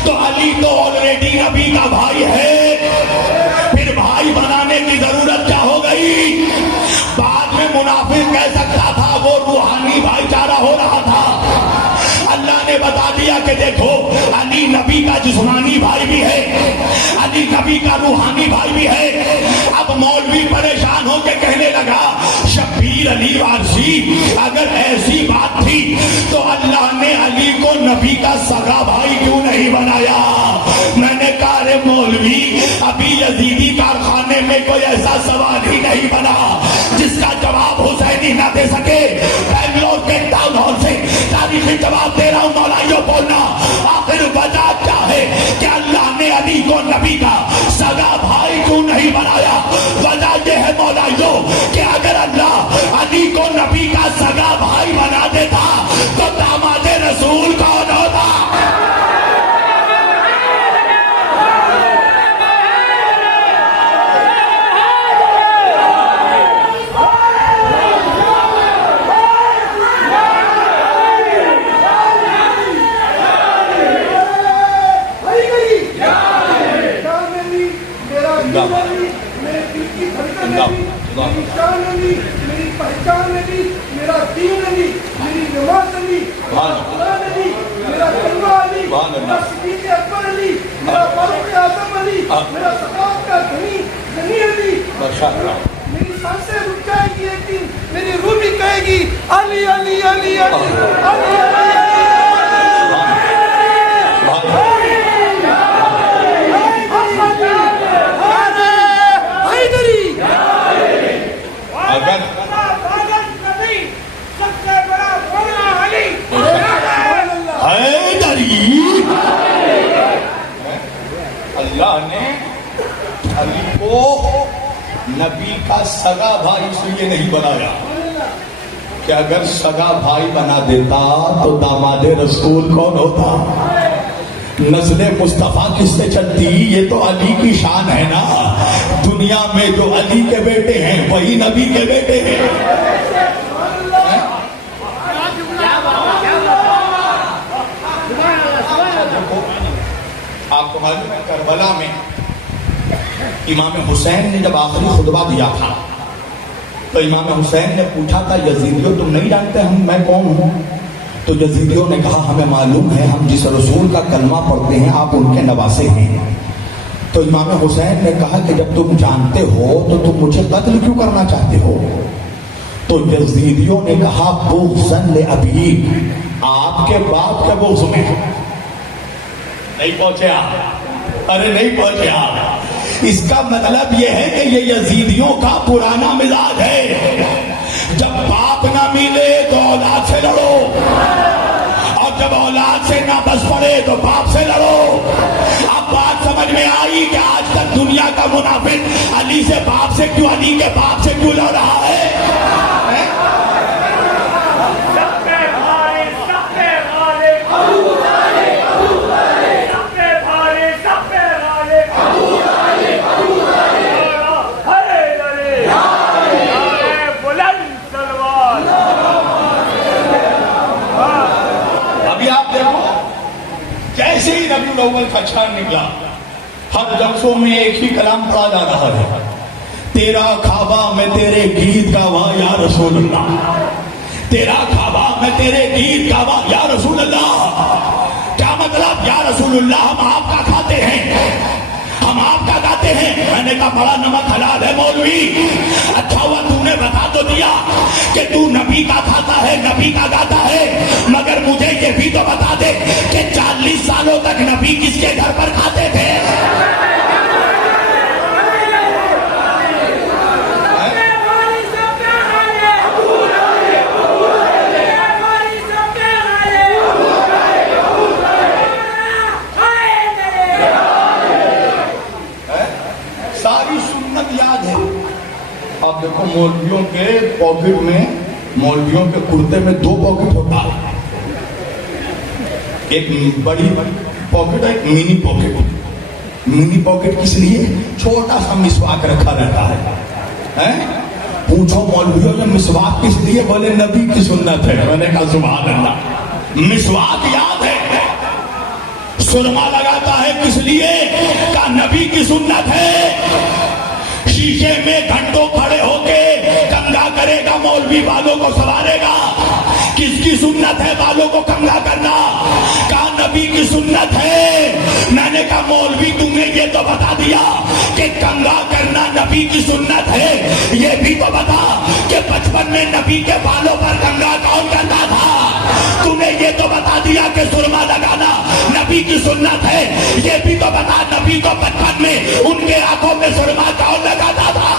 تو علی تو آلریڈی نبی کا بھائی ہے, پھر بھائی بنانے کی ضرورت کیا ہو گئی. بعد میں منافق کہہ سکتا تھا وہ روحانی بھائی چارہ ہو رہا تھا. اللہ نے بتا دیا کہ دیکھو علی نبی کا جسمانی بھائی بھی ہے, علی نبی کا روحانی بھائی بھی ہے. اب مولوی پریشان ہو کے کہنے لگا شبیر علی وارسی اگر ایسی بات تھی تو اللہ نے علی کو نبی کا سگا بھائی کیوں نہیں بنایا. میں نے کہا رے مولوی ابھی یزیدی کارخانے میں کوئی ایسا سوال ہی نہیں بنا جس کا جواب حسینی نہ دے سکے. بنگلور کے ٹاؤن ہال سے تاریخی جواب دے رہا ہوں مولائیوں بولنا. آخر وجہ کیا ہے کہ اللہ نے علی کو نبی کا سگا بھائی کیوں نہیں بنایا. وجہ یہ ہے मौलाइयों कि अगर अल्लाह अली को नबी का सगा भाई बना देता तो दामाद रसूल कौन होता? मेरी पहचान नबी, मेरा दीन नबी, मेरी नमाज नबी, खुदा नबी, मेरा कलमा अली, मेरा सिद्दीक़ अकबर अली, मेरा फारूक आज़म अली, मेरा सखावत का गनी अली। मेरी सांसें रुक जाएगी एक दिन, मेरी रूह भी कहेगी अली अली अली अली अली अली। अल्लाह ने अली को नबी का सगा भाई इसलिए नहीं बनाया कि अगर सगा भाई बना देता तो दामाद रसूल कौन होता? नस्ल मुस्तफा किससे चलती? ये तो अली की शान है ना। दुनिया में जो अली के बेटे हैं वही नबी के बेटे हैं। आपको मालूम है करबला में इमाम हुसैन ने जब आखिरी खुतबा दिया था तो इमाम हुसैन ने पूछा था यजीदियों तुम नहीं जानते मैं कौन हूँ? तो यजीदियों ने कहा हमें मालूम है, हम जिस रसूल का कलमा पढ़ते हैं आप उनके नवासे हैं। तो इमाम हुसैन ने कहा कि जब तुम जानते हो तो तुम मुझे कत्ल क्यों करना चाहते हो? तो यजीदियों ने कहा बुग़्ज़न ले अबी, आपके बाप के बुग़्ज़ में। नहीं पहुंचे आप? अरे नहीं पहुंचे आप। इसका मतलब यह है कि ये यजीदियों का पुराना मिजाज है, जब बाप ना मिले तो औलाद से लड़ो, और जब औलाद से ना बस पड़े तो बाप से लड़ो। अब बात समझ में आई कि आज तक दुनिया का मुनाफिक अली से बाप से क्यों, अली के बाप से क्यों लड़ रहा है? जैसे ही रबीउल अव्वल का चांद निकला, हर जलसों में एक ही कलाम पढ़ा जा रहा है, तेरा खाबा में तेरे गीत गावा या रसूल अल्लाह, तेरा खाबा में तेरे गीत गावा या रसूल अल्लाह। क्या मतलब? या रसूल अल्लाह हम आपका खाते हैं, हम आपका गाते हैं। मैंने कहा बड़ा नमक हलाल है मौलवी। अच्छा हुआ तूने बता तो दिया कि तू नबी का खाता है, नबी का गाता है, मगर मुझे ये भी तो बता दे कि 40 सालों तक नबी किसके घर पर खाते थे? सारी सुन्नत याद है। आप देखो मौलवियों के पॉकेट में, मौलवियों के कुर्ते में 2 पॉकेट होता है, एक बड़ी पॉकेट है, एक मिनी पॉकेट। मिनी पॉकेट किस लिए? छोटा सा मिसवाक रखा रहता है? पूछो मौलवियों ने मिसवाक किस लिए? बोले नबी की सुन्नत है। मैंने कहा सुभान अल्लाह, मिसवाक याद है। सुरमा लगाता है किस लिए? का नबी की सुन्नत है। शीशे में घंटों खड़े होके कंघा करेगा, मौलवी बालों को संवारेगा। किसकी सुन्नत है बालों को कंघा करना? कहा नबी की सुन्नत है। मैंने कहा मौलवी तुमने ये तो बता दिया कि कंघा करना नबी की सुन्नत है, ये भी तो बता कि बचपन में नबी के बालों पर कंघा कौन करता था? तूने ये तो बता दिया कि सुरमा लगाना नबी की सुन्नत है, ये भी तो बता नबी को बचपन में उनके आंखों में सुरमा कौन लगाता था?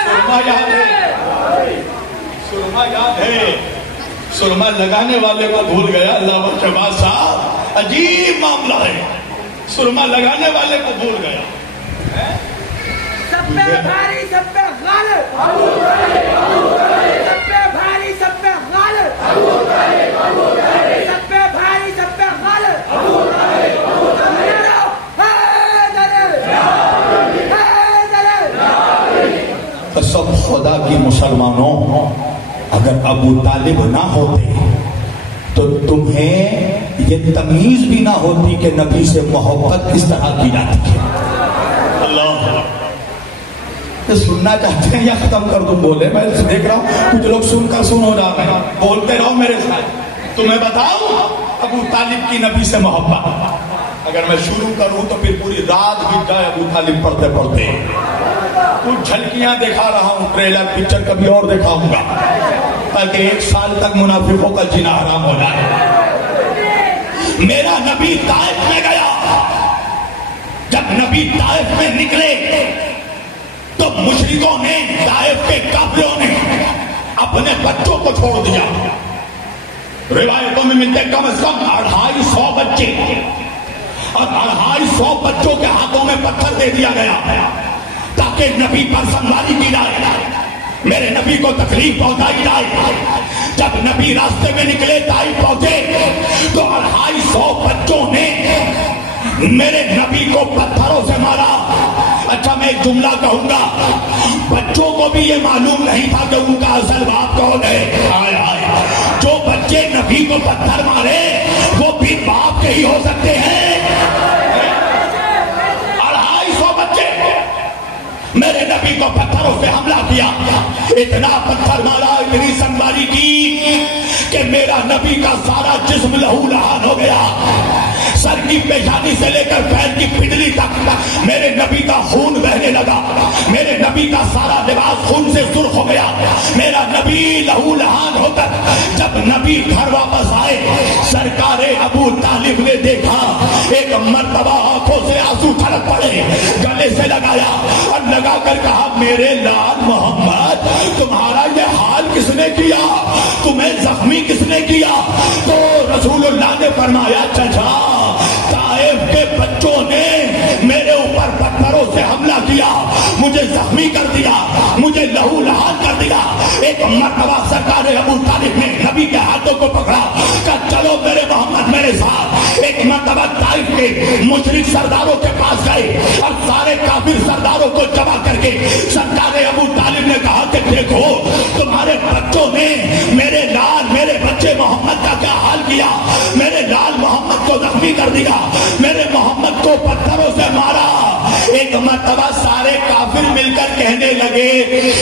सुरमा याद है, सुरमा याद है। सुरमा लगाने वाले को भूल गया। अल्लाह शहबाज साहब, अजीब मामला है। सुरमा लगाने वाले को भूल गया। सब पे भारी सब पे गालिब, सब पे भारी सब पे गालिब, सब पे भारी सब पे गालिब। सब खुदा की मुसलमानों, अगर अबू तालिब ना होते तो तुम्हें ये तमीज भी ना होती कि नबी से मोहब्बत किस तरह की जाती है। अल्लाह, ये सुनना चाहते हैं या खत्म कर दूं? बोले, मैं देख रहा हूं कुछ लोग सुनकर सुन हो जा रहे हैं। बोलते रहो मेरे साथ। तुम्हें बताऊं अबू तालिब की नबी से मोहब्बत? अगर मैं शुरू करूं तो फिर पूरी रात बीत जाए अबू तालिब पढ़ते पढ़ते। कुछ झलकियां दिखा रहा हूं, ट्रेलर पिक्चर कभी और दिखाऊंगा, ताकि 1 साल तक मुनाफिकों का जीना हराम हो जाए। मेरा नबी ताइफ में गया। जब नबी ताइफ में निकले तो मुशरिकों ने, ताइफ के काफिरों ने अपने बच्चों को छोड़ दिया। रिवायतों में मिलते कम से कम 250 बच्चे, और 250 बच्चों के हाथों में पत्थर दे दिया गया ताकि नबी पर सवारी की जाए, मेरे नबी को तकलीफ पहुंचाई जाए। जब नबी रास्ते में निकले, ताइफ पहुंचे, तो 250 बच्चों ने मेरे नबी को पत्थरों से मारा। अच्छा, मैं एक जुमला कहूंगा, बच्चों को भी ये मालूम नहीं था कि उनका असल बाप कौन है। हाय हाय, जो बच्चे नबी को पत्थर मारे वो भी बाप के ही हो सकते हैं। 250 बच्चे मेरे नबी को पत्थरों से हमला किया। इतना पत्थर मारा, इतनी संबारी की कि मेरा नबी का सारा जिस्म लहू लहान हो गया। सर की पेशानी से लेकर पैर की पिंडली तक मेरे नबी का खून बहने लगा। मेरे नबी का सारा लिबास खून से सुर्ख हो गया। मेरा नबी लहू लहान होकर जब नबी घर वापस आए, सरकारे अबू तालिब ने देखा, एक मर्तबा आंखों से आंसू छलक पड़े, गले से लगाया और लगाकर कहा, मेरे लाल मोहम्मद, तुम्हारा ये हाल किसने किया? तुम्हें जख्मी किसने किया? तो रसूलुल्लाह ने फरमाया, चचा, ताइफ के बच्चों ने मेरे ऊपर पत्थरों से हमला किया, मुझे जख्मी कर दिया, मुझे लहू लहान कर दिया। एक मर्तबा सरकार अबू तालिब ने नबी के हाथों को पकड़ा, कहा, चलो मेरे मोहम्मद मेरे साथ। एक मर्तबा ताइफ के मुशरिक सरदारों के पास गए और सारे काफिर सरदारों को जमा करके सरकार अबू तालिब ने कहा कि देखो, तुम्हारे बच्चों ने मेरे लाल, मेरे बच्चे मोहम्मद का क्या हाल किया। मेरे लाल मोहम्मद को जख्मी कर दिया, मेरे मोहम्मद को पत्थरों से मारा। एक मर्तबा सारे काफिर मिलकर कहने लगे,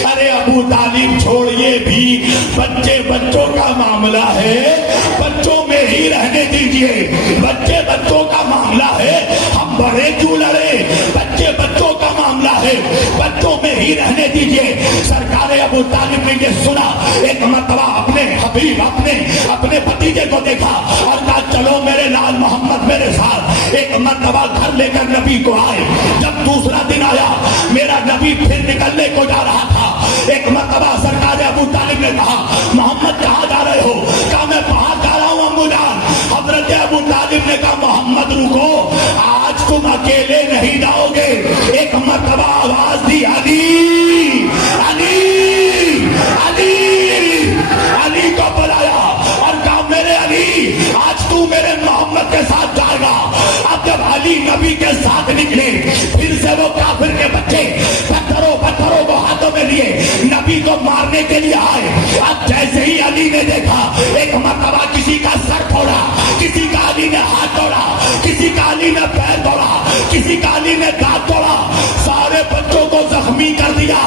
अरे अबू तालिब छोड़िए भी, बच्चे बच्चों का मामला है, बच्चों में ही रहने दीजिए। बच्चे बच्चों का मामला है, हम बड़े क्यों लड़े? बच्चे बच्चों का मामला है, बच्चों में ही रहने दीजिए। सरकार अबू तालिब ने ये सुना, एक मर्तबा अपने हबीब, अपने भतीजे को देखा और कहा, चलो मेरे लाल मोहम्मद मेरे साथ। एक मर्तबा घर लेकर नबी को आए। जब दूसरा दिन आया, मेरा नबी फिर निकलने को जा रहा था। एक मर्तबा सरकार अबू तालिब ने कहा, मोहम्मद कहाँ जा रहे हो? कहा, मैं बाहर जा रहा हूँ अम्मू जान। हजरत अबू तालिब ने कहा, मोहम्मद रुको, आज तुम अकेले नहीं जाओगे। एक मर्तबा आवाज दी, अली अली अली, अली को बुलाया और कहा, मेरे अली, आज तू मेरे मोहम्मद के साथ जाएगा। अब जब अली नबी के साथ निकले, फिर से वो काफिर के बच्चे पत्थरों को हाथों में लिए नबी को मारने के लिए आए। अब जैसे ही अली ने देखा, एक मर्तबा किसी का सर फोड़ा, किसी का अली ने हाथ तोड़ा, किसी का अली ने पैर तोड़ा, किसी का अली ने दांत तोड़ा, सारे बच्चों को जख्मी कर दिया।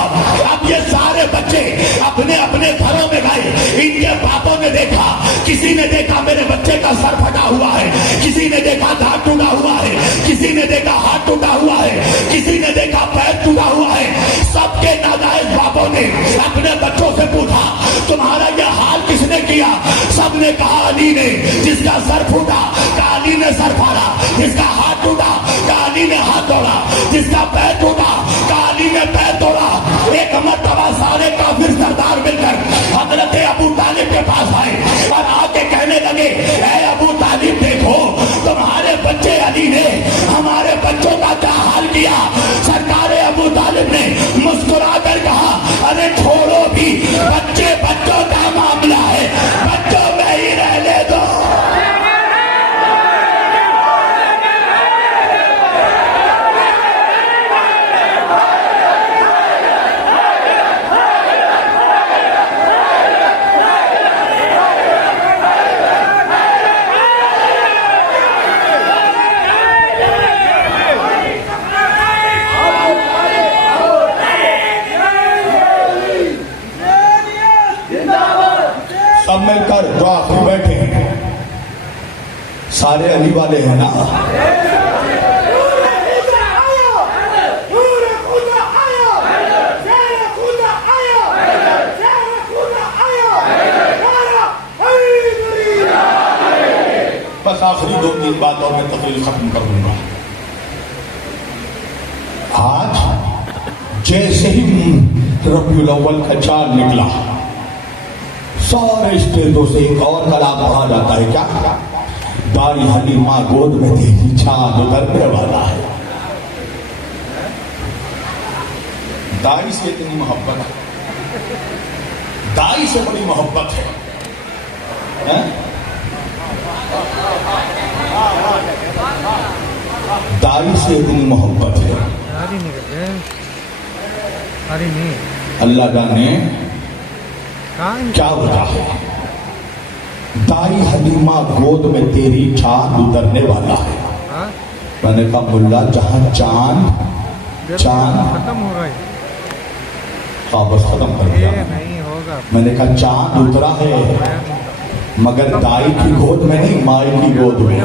अब ये सारे बच्चे अपने अपने घरों में गए। इनके बापों ने देखा, किसी ने देखा मेरे बच्चे का सर फटा हुआ है, किसी ने देखा दांत टूटा हुआ है, किसी ने देखा हाथ टूटा हुआ है, किसी ने देखा पैर टूटा हुआ है। सबके नाजायज बापों ने अपने बच्चों से पूछा, तुम्हारा यह हाल किसने किया? सबने कहा, अली ने। जिसका सर फूटा, अली ने सर फाड़ा। जिसका हाथ टूटा, अली ने हाथ तोड़ा। जिसका पैर टूटा, अली ने पैर तोड़ा। एक मर्तबा सारे काफिर सरदार मिलकर हजरत अबू तालिब के पास आए और आके कहने लगे, ऐ अबू तालिब, देखो तुम्हारे बच्चे अली ने हमारे बच्चों का क्या हाल किया। सरकार کر جو آخری بیٹھے ہیں سارے علی والے ہیں نا؟ بس آخری 2-3 بات اور میں تقریر ختم کر دوں گا. آج جیسے ہی ربیع الاول کا چاند نکلا سارے اسٹیجوں سے ایک اور کلام پڑھا جاتا ہے. کیا؟ دائی حلیمہ گود میں تیری چاند اترنے والا ہے. دائی سے اتنی محبت ہے، دائی سے بڑی محبت ہے. دائی سے اتنی محبت ہے. اللہ جانے کیا ہوتا ہے. دائی حلیمہ گود میں تیری چاند اترنے والا ہے. میں نے کہا ملا جہاں چاند ختم ہو گئی. ہاں بس ختم کر دیا. نہیں ہوگا. میں نے کہا چاند اترا ہے مگر دائی کی گود میں نہیں، مائی کی گود میں.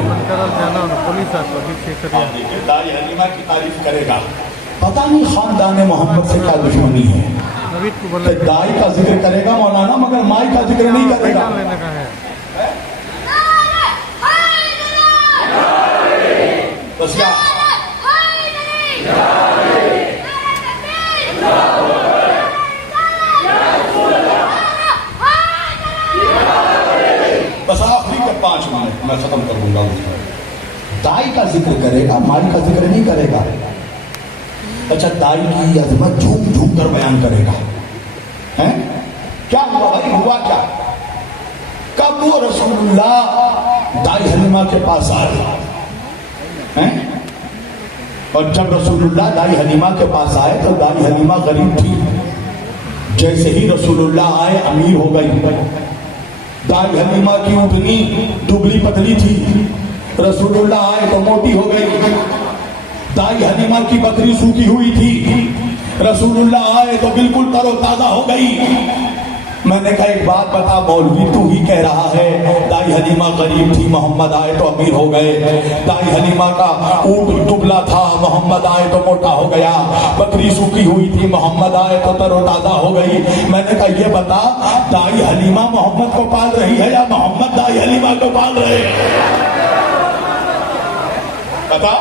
دائی حلیمہ کی تعریف کرے گا. پتہ نہیں خاندان محمد سے کیا دشمنی ہے کہ دائی کا ذکر کرے گا مولانا مگر مائی کا ذکر نہیں کرے گا. بس کیا بس آخری کے 5 منٹ میں ختم کر دوں گا. دائی کا ذکر کرے گا، مائی کا ذکر نہیں کرے گا. اچھا دائی کی عظمت جھوم جھوم کر بیان کرے گا. کیا ہوا بھائی؟ ہوا کیا؟ کب وہ رسول اللہ دائی حلیمہ کے پاس آئے، اور جب رسول اللہ دائی حلیمہ کے پاس آئے تو دائی حلیمہ غریب تھی. جیسے ہی رسول اللہ آئے امیر ہو گئی. دائی حلیمہ کی اونٹنی دبلی پتلی تھی، رسول اللہ آئے تو موٹی ہو گئی. دائی حلیمہ کی بکری سوکھی ہوئی تھی، رسول اللہ آئے تو بالکل تر و تازہ ہو گئی. میں نے کہا ایک بات بتا مولوی، تو ہی کہہ رہا ہے دائی حلیمہ غریب تھی، محمد آئے تو امیر ہو گئے. دائی حلیمہ کا اونٹ دبلا تھا، محمد آئے تو موٹا ہو گیا. بکری سوکھی ہوئی تھی، محمد آئے تو تر و تازہ ہو گئی. میں نے کہا یہ بتا دائی حلیمہ محمد کو پال رہی ہے یا محمد دائی حلیمہ کو پال رہے ہیں؟ بتا.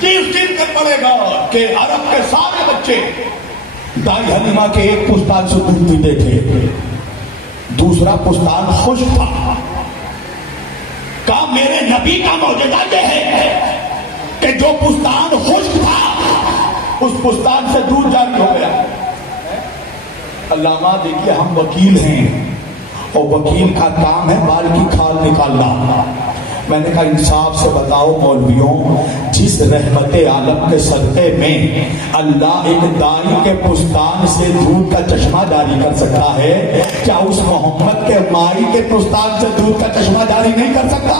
کس دن تک پڑے گا کہ عرب کے سارے بچے دائی حلیمہ کے ایک پستان سے دودھ پیتے تھے، دوسرا پستان خشک تھا. کہا میرے نبی کا معجزہ یہ ہے کہ جو پستان خشک تھا اس پستان سے دودھ جاری ہو گیا. علامہ دیکھیے ہم وکیل ہیں اور وکیل کا کام ہے بال کی کھال نکالنا. میں نے کہا انصاف سے بتاؤ مولویوں، جس رحمت عالم کے صدقے میں اللہ ایک دائی کے پستان سے دودھ کا چشمہ جاری کر سکتا ہے، کیا اس محمد کے مائی کے پستان سے دودھ کا چشمہ جاری نہیں کر سکتا؟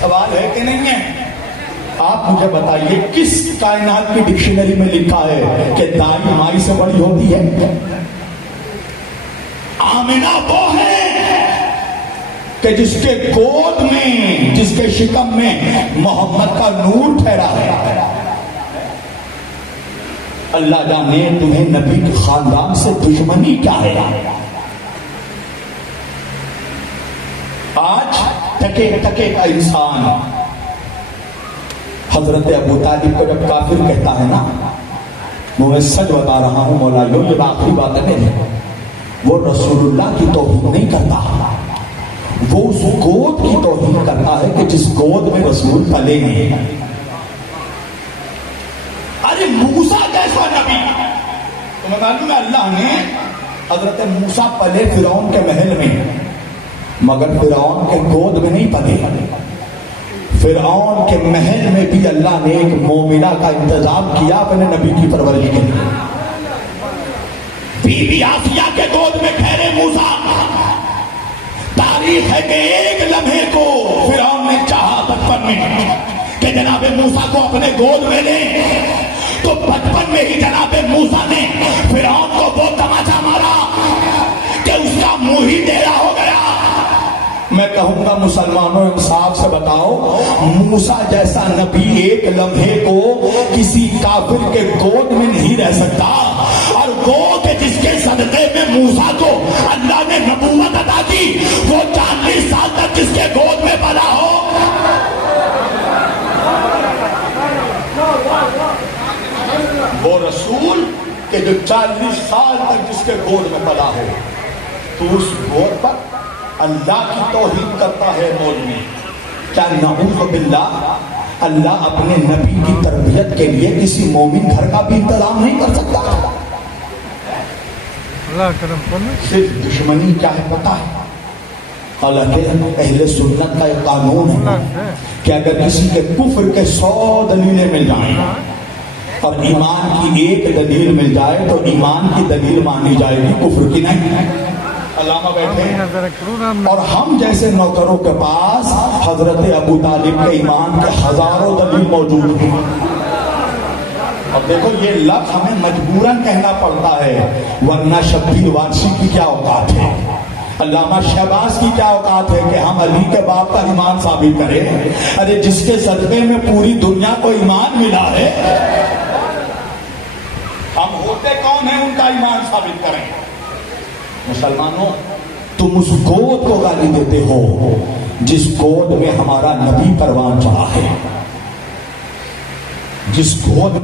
سوال ہے کہ نہیں ہے؟ آپ مجھے بتائیے کس کائنات کی ڈکشنری میں لکھا ہے کہ دائی مائی سے بڑی ہوتی ہے؟ آمنہ وہ ہے کہ جس کے گود میں، جس کے شکم میں محمد کا نور ٹھہرا ہے. اللہ جانے تمہیں نبی کے خاندان سے دشمنی کیا ہے. آج ٹکے ٹکے کا انسان حضرت ابو طالب کو جب کافر کہتا ہے نا، میں سچ بتا رہا ہوں مولایوں، یہ آخری بات نہیں ہے، وہ رسول اللہ کی توہین نہیں کرتا، وہ اس گود کی توہین کرتا ہے کہ جس گود میں رسول پلے ہیں. ارے موسیٰ جیسا نبی، تمہیں معلوم ہے اللہ نے حضرت موسیٰ پلے فرعون کے محل میں، مگر فرعون کے گود میں نہیں پلے. فرعون کے محل میں بھی اللہ نے ایک مومنہ کا انتظام کیا اپنے نبی کی پرورش کے لیے. بی بی آسیہ کے گود میں ٹھہرے موسیٰ. تاریخ ہے کہ ایک لمحے کو فرعون نے چاہا بچپن میں کہ جناب موسیٰ کو اپنے گود میں لیں، تو बचपन में ही जनाब मूसा ने फिरौन को वो तमाचा मारा कि उसका मुंह ही टेढ़ा हो गया। मैं कहूंगा मुसलमानों इंसाफ से बताओ, मूसा जैसा नबी एक लम्हे को किसी काफिर के गोद में नहीं रह सकता, और गोद जिसके सदक़े में मूसा को अल्लाह ने नबूवत अता की, वो 40 साल तक जिसके गोद में पला हो। वो रसूल के जो 40 साल तक जिसके गोद में पला हो, तो उस गोद पर अल्लाह की तौहीद करता है मौलवी। क्या नऊज़ बिल्लाह, अल्लाह अपने नबी की तरबियत के लिए किसी मोमिन घर का भी इंतजाम नहीं कर सकता? अल्लाह करम करना। सिर्फ दुश्मनी क्या है पता है? हालांकि अहले सुन्नत का एक कानून है कि अगर किसी के कुफ्र के 100 दलीलें मिल जाएं और ईमान की एक दलील मिल जाए तो ईमान की दलील मानी जाएगी, कुफ्र की नहीं। अल्लामा बैठे और हम जैसे नौकरों के पास हजरत अबू तालिब के ईमान के हजारों दलील मौजूद हैं। अब देखो ये लफ्ज हमें मजबूरन कहना पड़ता है, वरना शब्बीर वारसी की क्या औकात है, अल्लामा शहबाज की क्या औकात है कि हम अली के बाप का ईमान साबित करें? अरे जिसके सदक़े में पूरी दुनिया को ईमान मिला है, हम होते कौन है उनका ईमान साबित करें? मुसलमानों, तुम उस गोद को गाली देते हो जिस गोद में हमारा नबी परवान चढ़ा है, जिस गोद